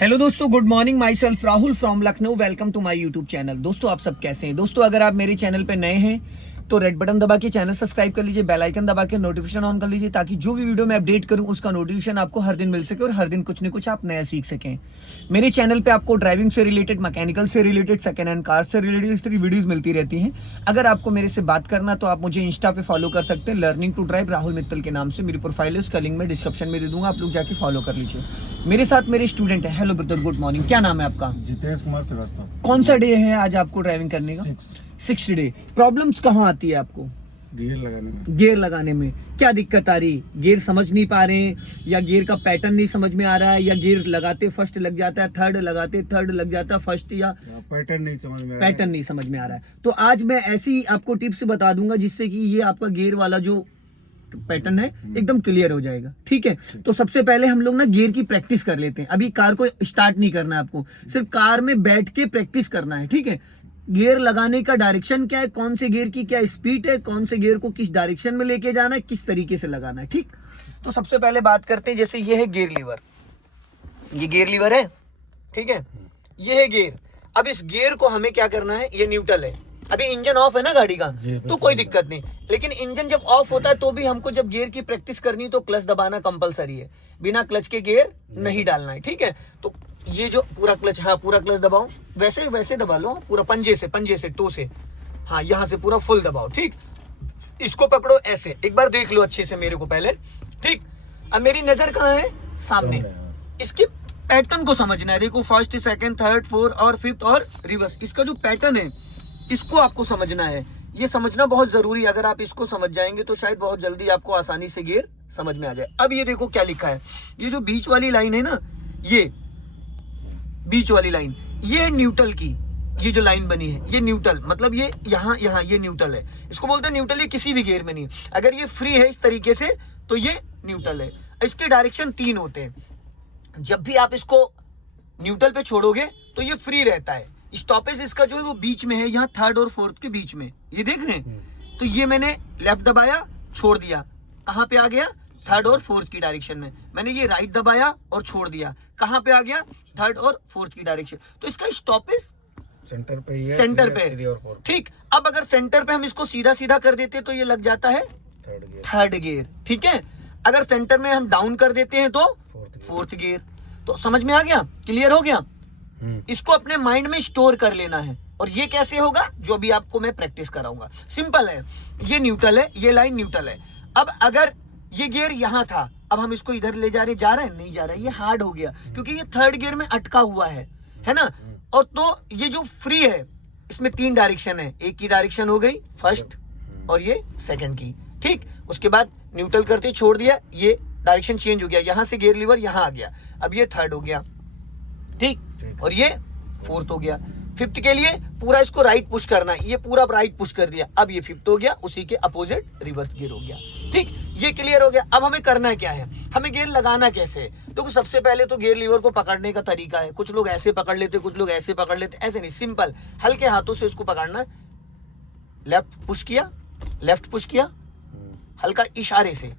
Hello दोस्तों, good morning. Myself Rahul from Lucknow. Welcome to my YouTube channel. दोस्तों, आप सब कैसे हैं? दोस्तों, अगर आप मेरे चैनल पे नए हैं तो रेड बटन दबा के चैनल सब्सक्राइब कर लीजिए, बेल आइकन दबा के नोटिफिकेशन ऑन कर लीजिए, ताकि जो भी वीडियो मैं अपडेट करूं उसका नोटिफिकेशन आपको हर दिन मिल सके और हर दिन कुछ न कुछ आप नया सीख सकें। मेरे चैनल पे आपको ड्राइविंग से रिलेटेड, मैकेनिकल से रिलेटेड, सेकेंड हैंड कार से रिलेटेड इस तरह वीडियोज मिलती रहती हैं। अगर आपको मेरे से बात करना तो आप मुझे इंस्टा पे फॉलो कर सकते हैं, learning to drive Rahul Mittal के नाम से। मेरी प्रोफाइल है, उसका लिंक मैं डिस्क्रिप्शन में दे दूंगा, आप लोग जाके फॉलो कर लीजिए। मेरे साथ मेरे स्टूडेंट है। Hello brother, good morning. क्या नाम है आपका? जितेश कुमार श्रीवास्तव। कौन सा डे है आज आपको ड्राइविंग करने का? 6 डे। प्रॉब्लम्स कहाँ आती है आपको? गियर लगाने में क्या दिक्कत आ रही? गियर समझ नहीं पा रहे हैं, या गियर का पैटर्न नहीं समझ में आ रहा है, या गियर लगाते फर्स्ट लग जाता है, थर्ड लगाते थर्ड लग जाता है फर्स्ट, या पैटर्न नहीं समझ में आ रहा है। तो आज मैं ऐसी आपको टिप्स बता दूंगा जिससे कि ये आपका गियर वाला जो पैटर्न है एकदम क्लियर हो जाएगा। ठीक है, तो सबसे पहले हम लोग ना गियर की प्रैक्टिस कर लेते हैं। अभी कार को स्टार्ट नहीं करना है आपको, सिर्फ कार में बैठ के प्रैक्टिस करना है। ठीक है, गियर लगाने का डायरेक्शन क्या है, कौन से गियर की क्या स्पीड है, कौन से गियर को किस डायरेक्शन में लेके जाना है, किस तरीके से लगाना है। ठीक, तो सबसे पहले बात करते हैं, जैसे ये है गियर लीवर, ये गियर लीवर है। ठीक है, ये है गियर। अब इस गियर को हमें क्या करना है, ये न्यूट्रल है। अभी इंजन ऑफ है ना गाड़ी का, तो कोई दिक्कत नहीं, लेकिन इंजन जब ऑफ होता है तो भी हमको जब गियर की प्रैक्टिस करनी है तो क्लच दबाना कंपलसरी है। बिना क्लच के गियर नहीं डालना है। ठीक है, तो ये जो पूरा क्लच, हाँ पूरा क्लच दबाओ, वैसे वैसे दबा लो, पूरा पंजे से टो से, हाँ यहाँ से पूरा फुल दबाओ। ठीक, इसको पकड़ो ऐसे, एक बार देख लो अच्छे से मेरे को पहले। ठीक, अब मेरी नजर कहाँ है? सामने। इसके पैटर्न को समझना है। देखो, फर्स्ट, सेकंड, थर्ड, फोर्थ और फिफ्थ और रिवर्स, इसका जो पैटर्न है इसको आपको समझना है। ये समझना बहुत जरूरी है। अगर आप इसको समझ जाएंगे तो शायद बहुत जल्दी आपको आसानी से गियर समझ में आ जाए। अब ये देखो क्या लिखा है, ये जो बीच वाली लाइन है ना, ये बीच वाली लाइन, ये न्यूट्रल की, ये जो लाइन बनी है ये न्यूट्रल, मतलब ये यहाँ ये न्यूट्रल है। इसको बोलते हैं न्यूट्रल। ये किसी भी गियर में नहीं, अगर ये फ्री है इस तरीके से तो ये न्यूट्रल है। इसके डायरेक्शन 3 होते हैं। जब भी आप इसको न्यूट्रल पे छोड़ोगे तो ये फ्री रहता है। स्टॉपेज इसका जो है वो बीच में है, यहाँ थर्ड और फोर्थ के बीच में, ये देख रहे हैं। तो ये मैंने लेफ्ट दबाया, छोड़ दिया, कहाँ पे आ गया? थर्ड और फोर्थ की डायरेक्शन में। मैंने ये राइट दबाया और छोड़ दिया, कहाँ पे आ गया? थर्ड और फोर्थ की डायरेक्शन। तो इसका स्टॉपेज सेंटर पे ही है, सेंटर पे। ठीक, अब अगर सेंटर पे हम इसको सीधा सीधा कर देते तो ये लग जाता है थर्ड गियर। ठीक है, अगर सेंटर में हम डाउन कर देते हैं तो फोर्थ गियर। तो समझ में आ गया? क्लियर हो गया? इसको अपने माइंड में स्टोर कर लेना है। और ये कैसे होगा? जो अभी आपको मैं प्रैक्टिस कराऊंगा। सिंपल है, ये न्यूट्रल है, ये लाइन न्यूट्रल है। अब अगर ये गियर यहाँ था, अब हम इसको इधर ले जा रहे हैं, नहीं जा रहा है, ये हार्ड हो गया क्योंकि ये थर्ड गियर में अटका हुआ है ना। और तो ये जो फ्री है इसमें 3 डायरेक्शन है, एक की डायरेक्शन हो गई फर्स्ट और ये सेकंड की। ठीक, उसके बाद न्यूट्रल करते छोड़ दिया, ये डायरेक्शन चेंज हो गया, यहाँ से गियर लीवर यहाँ आ गया, अब ये थर्ड हो गया। ठीक, और ये फोर्थ हो गया। फिफ्थ के लिए पूरा इसको राइट पुश करना है, ये पूरा राइट पुश कर दिया, अब ये फिफ्थ हो गया, उसी के अपोजिट रिवर्स गियर हो गया। ठीक, ये क्लियर हो गया। अब हमें करना क्या है, हमें गियर लगाना कैसे है? तो सबसे पहले तो गियर लीवर को पकड़ने का तरीका है। कुछ लोग ऐसे पकड़ लेते, कुछ लोग ऐसे पकड़ लेते, ऐसे नहीं, सिंपल हल्के हाथों से इसको पकड़ना है। लेफ्ट पुश किया, लेफ्ट पुश किया, हल्का इशारे से।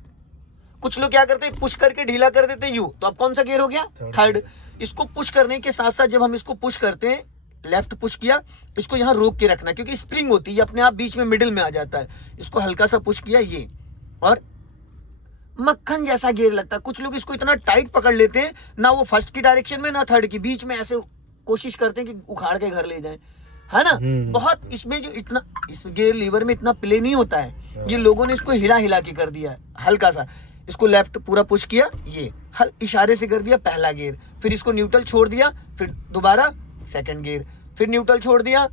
कुछ लोग क्या करते हैं, पुश करके ढीला कर देते हैं, यू, तो अब कौन सा गियर हो गया? थर्ड। इसको पुश करने के साथ साथ जब हम इसको पुश करते हैं, लेफ्ट पुश किया, इसको यहाँ रोक के रखना क्योंकि स्प्रिंग होती है, ये अपने आप बीच में मिडिल में आ जाता है। इसको हल्का सा पुश किया, ये, और मक्खन जैसा गियर लगता है। कुछ लोग इसको इतना टाइट पकड़ लेते हैं, ना वो फर्स्ट की डायरेक्शन में ना थर्ड की, बीच में ऐसे कोशिश करते हैं कि उखाड़ के घर ले जाएं, है ना। बहुत इसमें जो इतना, इस गियर लीवर में इतना प्ले नहीं होता है, ये लोगों ने इसको हिला हिला के कर दिया है हल्का सा। इसको लेफ्ट पूरा पुश किया, ये इशारे से कर दिया पहला गियर, फिर इसको न्यूट्रल छोड़ दिया, फिर दोबारा सेकंड गियर, फिर न्यूट्रल छोड़ दिया,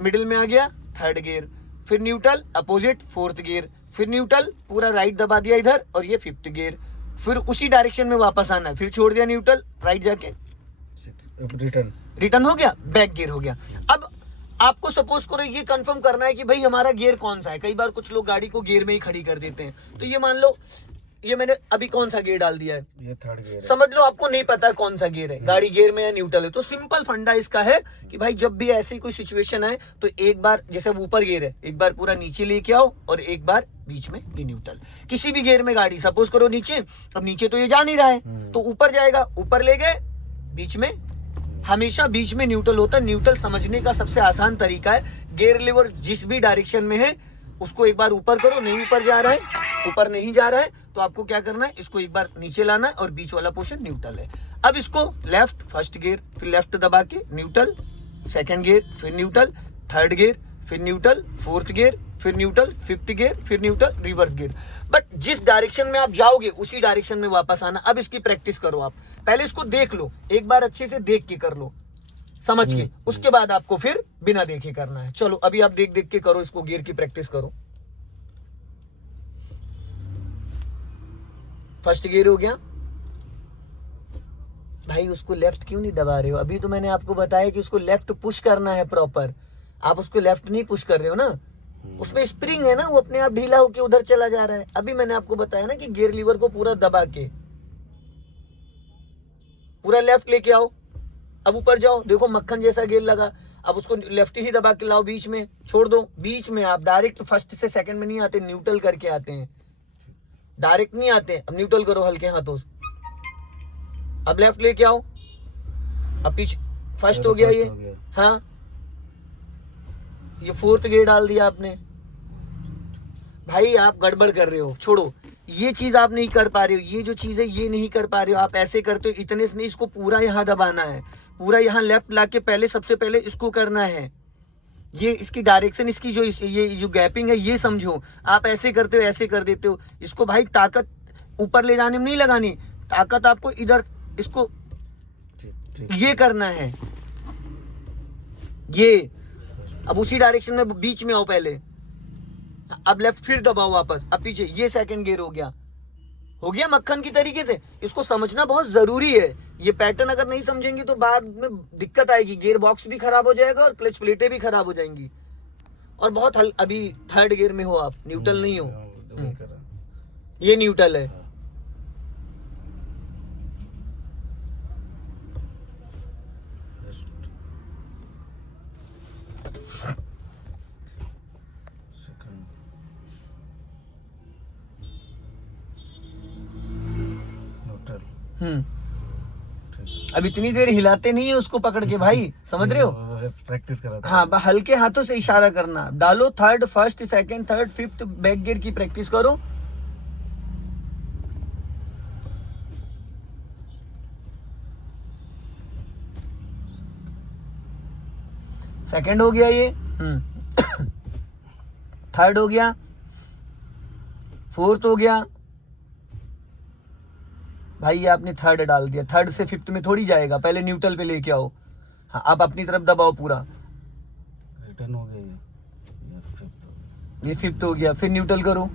मिडिल में आ गया थर्ड गियर, फिर न्यूट्रल अपोजिट फोर्थ गियर, फिर न्यूट्रल पूरा राइट दबा दिया इधर और ये फिफ्थ गियर, फिर उसी डायरेक्शन में वापस आना है, फिर छोड़ दिया न्यूट्रल, राइट जाके रिटर्न हो गया, बैक गियर हो गया। अब आपको सपोज करो ये कंफर्म करना है कि भाई हमारा गियर कौन सा है। कई बार कुछ लोग गाड़ी को गियर में ही खड़ी कर देते हैं, तो ये मान लो ये मैंने अभी कौन सा गियर डाल दिया है, ये थर्ड गियर है। समझ लो आपको नहीं पता कौन सा गियर है, गाड़ी गियर में या न्यूट्रल है। तो सिंपल फंडा इसका है कि भाई जब भी ऐसी कोई सिचुएशन आए तो एक बार, जैसे ऊपर गियर है, एक बार पूरा नीचे लेके आओ और एक बार बीच में ये न्यूट्रल। किसी भी गियर में गाड़ी सपोज करो नीचे, अब नीचे तो ये जा नहीं रहा है तो ऊपर जाएगा, ऊपर ले गए, बीच में हमेशा बीच में न्यूट्रल होता है। न्यूट्रल समझने का सबसे आसान तरीका है, गियर लीवर जिस भी डायरेक्शन में है उसको एक बार ऊपर करो, नहीं ऊपर जा रहा है, ऊपर नहीं जा रहा है तो आपको क्या करना है, इसको एक बार नीचे लाना है और बीच वाला पोर्शन न्यूट्रल है। अब इसको लेफ्ट फर्स्ट गियर, फिर लेफ्ट दबा के न्यूट्रल, सेकंड गियर, फिर न्यूट्रल, थर्ड गियर, फिर न्यूट्रल, फोर्थ गियर, फिर न्यूट्रल, फिफ्थ गियर, फिर न्यूट्रल, रिवर्स गियर। बट जिस डायरेक्शन में आप जाओगे उसी डायरेक्शन में वापस आना। अब इसकी प्रैक्टिस करो आप, पहले इसको देख लो, एक बार अच्छे से देख के कर लो, समझ के, उसके बाद आपको फिर बिना देखे करना है। चलो अभी आप देख देख के करो, इसको गियर की प्रैक्टिस करो। फर्स्ट गियर हो गया भाई, उसको लेफ्ट क्यों नहीं दबा रहे हो? अभी तो मैंने आपको बताया कि उसको लेफ्ट पुश करना है प्रॉपर, आप उसको लेफ्ट नहीं पुश कर रहे हो ना, उसमें स्प्रिंग है ना, वो अपने आप ढीला होके उधर चला जा रहा है। अभी मैंने आपको बताया ना कि गियर लीवर को पूरा दबा के पूरा लेफ्ट लेके आओ। अब ऊपर जाओ, देखो मक्खन जैसा गियर लगा, अब उसको लेफ्ट ही दबा के लाओ, बीच में छोड़ दो। बीच में आप डायरेक्ट फर्स्ट से सेकंड में नहीं आते, न्यूट्रल करके आते हैं, डायरेक्ट नहीं आते। अब न्यूट्रल करो हल्के हाथों से, अब लेफ्ट लेके आओ, अब पीछे फर्स्ट हो गया ये, हाँ ये फोर्थ गियर डाल दिया आपने। भाई आप गड़बड़ कर रहे हो, छोड़ो, ये चीज आप नहीं कर पा रहे हो, ये जो चीज है ये नहीं कर पा रहे हो आप। ऐसे करते हो, इतने से नहीं, इसको पूरा यहाँ दबाना है, पूरा यहाँ लेफ्ट लाके पहले सबसे पहले इसको करना है। ये इसकी डायरेक्शन, इसकी जो ये जो गैपिंग है ये समझो। आप ऐसे करते हो, ऐसे कर देते हो इसको। भाई ताकत ऊपर ले जाने में नहीं लगानी, ताकत आपको इधर इसको ये करना है, ये। अब उसी डायरेक्शन में बीच में आओ पहले, अब लेफ्ट फिर दबाओ वापस, अब पीछे, ये सेकंड गियर हो गया मक्खन की तरीके से। इसको समझना बहुत जरूरी है, ये पैटर्न अगर नहीं समझेंगे तो बाद में दिक्कत आएगी, गियर बॉक्स भी खराब हो जाएगा और क्लच प्लेटें भी खराब हो जाएंगी। और बहुत अभी थर्ड गियर में हो आप, न्यूट्रल नहीं हो, ये न्यूट्रल है। अब इतनी देर हिलाते नहीं है उसको पकड़ के भाई, समझ रहे हो? प्रैक्टिस करा था। हाँ, हल्के हाथों से इशारा करना, डालो third, first, second, third, fifth back gear की प्रैक्टिस करो। सेकंड हो गया ये, थर्ड हो गया, फोर्थ हो गया। भाई ये आपने थर्ड डाल दिया, थर्ड से फिफ्थ में थोड़ी जाएगा, पहले न्यूट्रल पे लेके आओ। हाँ, आप अपनी तरफ दबाओ पूरा, रिटर्न हो गया ये फिफ्थ हो गया। फिर न्यूट्रल करो,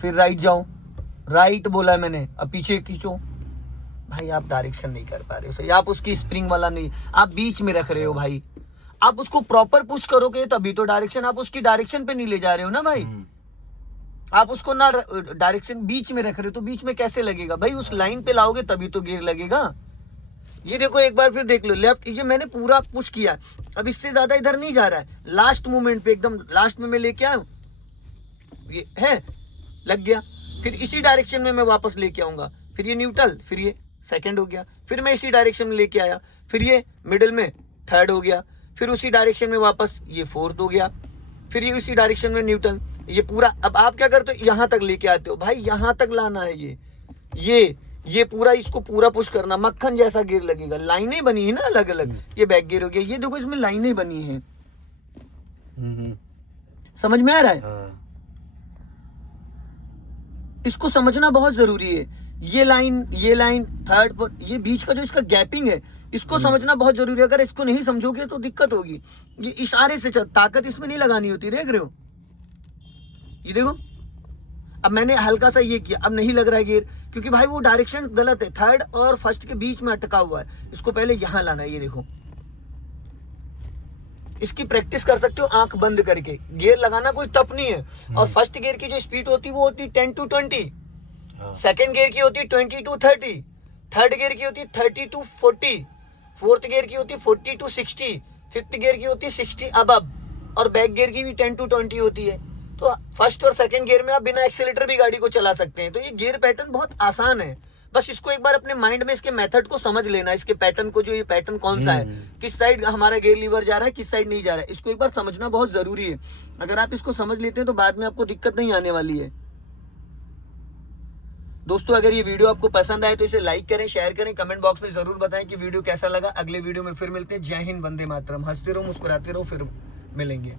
फिर राइट जाओ, राइट बोला है मैंने, अब पीछे खींचो। भाई आप डायरेक्शन नहीं कर पा रहे हो सही, आप उसकी स्प्रिंग वाला नहीं, आप बीच में रख रहे हो भाई। आप उसको प्रॉपर पुश करोगे तभी तो डायरेक्शन, आप उसकी डायरेक्शन पे नहीं ले जा रहे हो ना भाई। आप उसको ना डायरेक्शन बीच में रख रहे हो तो बीच में कैसे लगेगा भाई? उस लाइन पे लाओगे तभी तो गियर लगेगा। ये देखो एक बार फिर देख लो, लेफ्ट, ये मैंने पूरा पुश किया, अब इससे ज्यादा इधर नहीं जा रहा है। लास्ट मोमेंट पे, एकदम लास्ट में मैं लेके आया, ये है लग गया। फिर इसी डायरेक्शन में मैं वापस लेके आऊंगा, फिर ये न्यूट्रल, फिर ये सेकंड हो गया, फिर मैं इसी डायरेक्शन में लेके आया, फिर ये मिडिल में थर्ड हो गया, फिर उसी डायरेक्शन में वापस ये फोर्थ हो गया, फिर ये उसी डायरेक्शन में न्यूट्रल, ये पूरा। अब आप क्या करते हो, यहाँ तक लेके आते हो भाई, यहाँ तक लाना है ये पूरा, इसको पूरा पुश करना, मक्खन जैसा गियर लगेगा। लाइनें बनी है ना अलग अलग, ये बैक गियर हो गया, ये देखो इसमें लाइनें बनी है, समझ में आ रहा है? इसको समझना बहुत जरूरी है। ये लाइन थर्ड पर, ये बीच का जो इसका गैपिंग है, इसको समझना बहुत जरूरी है। अगर इसको नहीं समझोगे तो दिक्कत होगी। ये इशारे से ताकत इसमें नहीं लगानी होती, देख रहे हो? ये देखो, अब मैंने हल्का सा ये किया, अब नहीं लग रहा है गियर, क्योंकि भाई वो डायरेक्शन गलत है, थर्ड और फर्स्ट के बीच में अटका हुआ है। इसको पहले यहां लाना है, ये देखो। इसकी प्रैक्टिस कर सकते हो आंख बंद करके। गियर लगाना कोई टफ नहीं है। और फर्स्ट गियर की जो स्पीड होती है वो होती है 10 to 20, सेकंड गियर की होती है 20 to 30, थर्ड गियर की होती है 30 to 40, फोर्थ गियर की होती है 40 to 60, फिफ्थ गियर की होती है 60 अबव, और बैक गियर की भी 10 to 20 होती है। तो फर्स्ट और सेकंड गियर में आप बिना एक्सीलेटर भी गाड़ी को चला सकते हैं। तो ये गियर पैटर्न बहुत आसान है, बस इसको एक बार अपने माइंड में इसके मेथड को समझ लेना, इसके पैटर्न को, जो ये पैटर्न कौन सा है, किस साइड हमारा गियर लीवर जा रहा है, किस साइड नहीं जा रहा है, इसको एक बार समझना बहुत जरूरी है। अगर आप इसको समझ लेते हैं तो बाद में आपको दिक्कत नहीं आने वाली है। दोस्तों अगर ये वीडियो आपको पसंद आए तो इसे लाइक करें, शेयर करें, कमेंट बॉक्स में जरूर बताएं कि वीडियो कैसा लगा। अगले वीडियो में फिर मिलते हैं। जय हिंद, वंदे मातरम। हंसते रहो, मुस्कुराते रहो, फिर मिलेंगे।